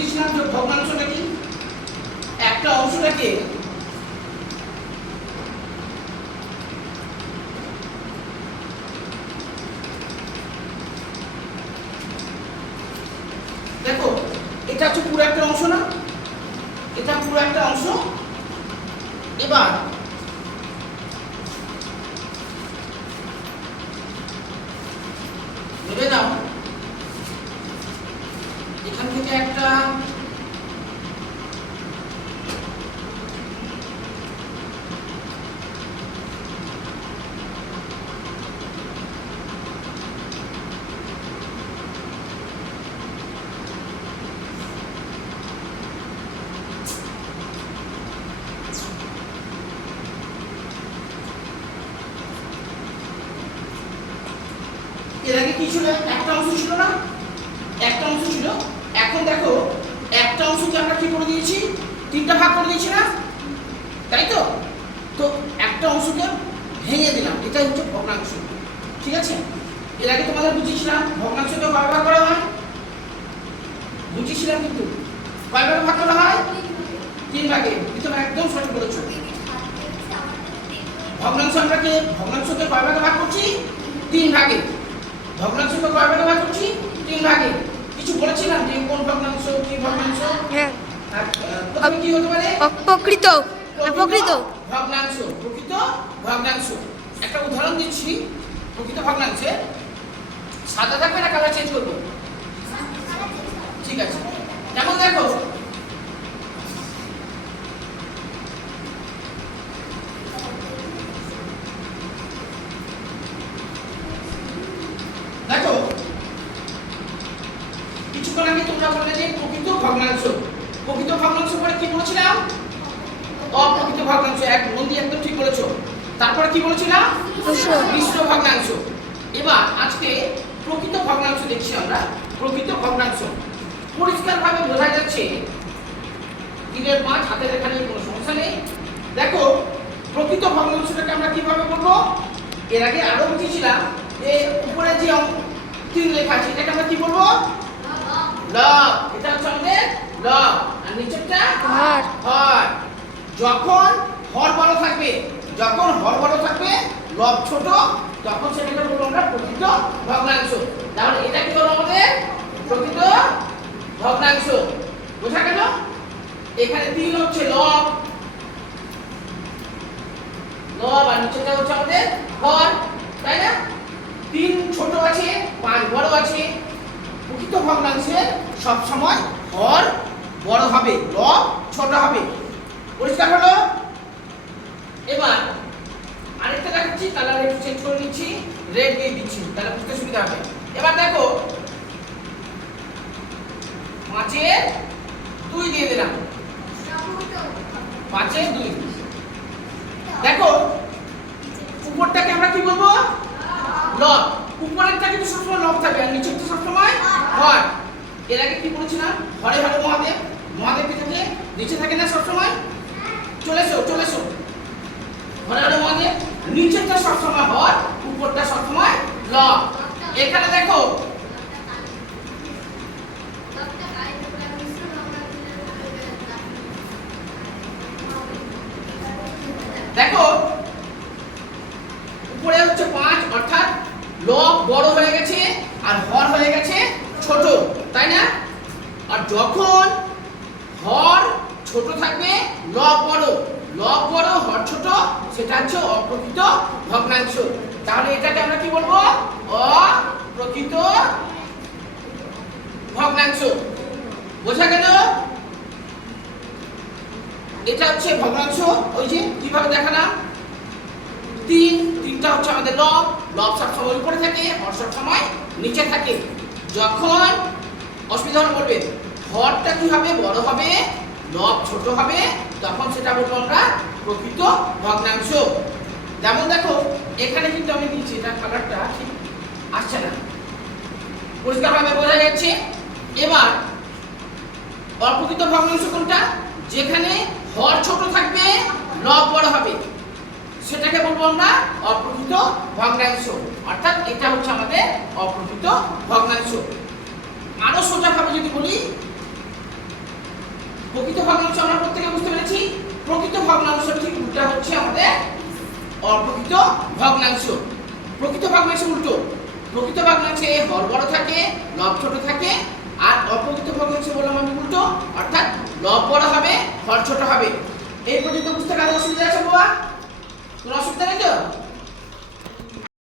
বুঝিয়েছিলাম যে ভগ্নাংশটা কি, একটা অংশটাকে দেখো এটা হচ্ছে পুরো একটা অংশ না, এটা পুরো একটা অংশ। এবার ভেবে নাও এখান থেকে একটা এর আগে কি ছিল, একটা অংশ ছিল না, একটা অংশ ছিল। এখন দেখো একটা অংশকে আমরা কি করে দিয়েছি, তিনটা ভাগ করে দিয়েছি না, তাই তো? তো একটা অংশকে ভেঙে দিলাম, এটাই হচ্ছে ভগ্নাংশ। ঠিক আছে, এর আগে তোমাদের বুঝিয়েছিলাম ভগ্নাংশকে কয় ভাগ করা হয়, বুঝিয়েছিলাম কিন্তু কয় ভাগে ভাগ করা হয়, তিন ভাগে। তুমি একদম সঠিক বলেছো। ভগ্নাংশকে কয় ভাগে ভাগ করছি, তিন ভাগে। ভগ্নাংশকে কয় ভাগে ভাগ করছি, তিন ভাগে। কিছু বলেছিলাম যে কোন ভগ্নাংশ কি ভগ্নাংশ, হ্যাঁ প্রথমে কি হতে পারে, প্রকৃত প্রকৃত ভগ্নাংশ। প্রকৃত ভগ্নাংশ একটা উদাহরণ দিচ্ছি প্রকৃত ভগ্নাংশে। সাদা থাকবে না কালার চেঞ্জ করব, ঠিক আছে? যেমন দেখো দেখো কিছুক্ষণ আগে তোমরা বললে যে প্রকৃত ভগ্নাংশ, প্রকৃত ভগ্নাংশ পরে কি বলেছিলাম, অপ্রকৃত ভগ্নাংশ। এক মন দিয়ে একদম ঠিক বলেছো। তারপরে কি বলেছিলাম, মিশ্র ভগ্নাংশ। এবার আজকে প্রকৃত ভগ্নাংশ দেখছি আমরা। প্রকৃত ভগ্নাংশ পরিষ্কারভাবে বোঝা যাচ্ছে, 3-5 হাতের এখানে কোনো সমস্যা নেই। দেখো প্রকৃত ভগ্নাংশটাকে আমরা কিভাবে বলবো, এর আগে আরো বুঝিয়েছিলাম যে উপরে যে 3 লেখা আছে এটাকে আমরা কি বলবো, লব। এটা হচ্ছে আমাদের লব, আর নিচেরটা হর। হর। যখন হর বড় থাকবে, যখন হর বড় থাকবে লব ছোট, তখন সেটাকে বলবো আমরা প্রকৃত ভগ্নাংশ। তাহলে এটা কি হলো আমাদের প্রকৃত ভগ্নাংশ। বোঝা গেল? এখানে 3 হচ্ছে লব, লব, আর নিচেটা হচ্ছে আমাদের হর, তাই না? 3 ছোট আছে, 5 বড় আছে। প্রকৃত ভগ্নাংশে সব সময় হর বড় হবে, লব ছোট হবে। পরিষ্কার হলো? এবার আরেকটা দেখাচ্ছি, কালার একটু চেঞ্জ করে নিচ্ছি, রেড দিয়ে দিচ্ছি, তাহলে বুঝতে সুবিধা হবে। এবার দেখো 5-এর 2 দিয়ে দিলাম, 5-এর 2। দেখো উপরটাকে আমরা কি বলবো, লব। উপরেরটা কিন্তু সবসময় লব থাকবে, আর নিচেরটা সবসময় হর। এর আগে কি বলেছিলাম, হরে হরে মহাদেব, মহাদেব কি থাকে, নিচে থাকে না সবসময়। চলে এসো হরে হরে মহাদেব। নিচেরটা সবসময় হর, উপরটা সবসময় লব। এখানে দেখো দেখো উপরে হচ্ছে 5, অর্থাৎ লব বড় হয়ে গেছে আর হর হয়ে গেছে ছোট, তাই না? আর যখন হর ছোট থাকবে, লব বড়, লব বড় হর ছোট, সেটা হচ্ছে অপ্রকৃত ভগ্নাংশ। তাহলে এটাকে আমরা কি বলবো, অপ্রকৃত ভগ্নাংশ। বোঝা গেল? এটা হচ্ছে ভগ্নাংশ। ওই যে কিভাবে দেখালাম, 3টা হচ্ছে আমাদের লব, লব সবসময় উপরে থাকে, হর সবসময় নিচে থাকে। যখন অসুবিধা হলে বলবে হরটা কি হবে, বড় হবে, লব ছোট হবে, তখন সেটা বলবো আমরা প্রকৃত ভগ্নাংশ। যেমন দেখো এখানে কিন্তু আমি দিচ্ছি, এটা কালারটা ঠিক আসছে না, পরিষ্কারভাবে বোঝা যাচ্ছে। এবার অপ্রকৃত ভগ্নাংশ কোনটা, যেখানে হর ছোট থাকবে, লব বড় হবে, সেটাকে বলবো আমরা অপ্রকৃত ভগ্নাংশ। অর্থাৎ এটা হচ্ছে আমাদের অপ্রকৃত ভগ্নাংশ। আরো সোজা ভাবে যদি বলি, প্রকৃত ভগ্নাংশ আমরা প্রত্যেকে বুঝতে পেরেছি। প্রকৃত ভগ্নাংশ ঠিক উল্টা হচ্ছে আমাদের অপ্রকৃত ভগ্নাংশ। প্রকৃত ভগ্নাংশ উল্টো। প্রকৃত ভগ্নাংশে হর বড় থাকে, লব ছোট থাকে, আর অপ্রকৃত ভগ্নাংশ বললাম আমি উল্টো, অর্থাৎ লব বড় হবে, হর ছোট হবে। এই পর্যন্ত বুঝতে কারো অসুবিধা আছে বাবা? কোনো অসুবিধা নেই তো?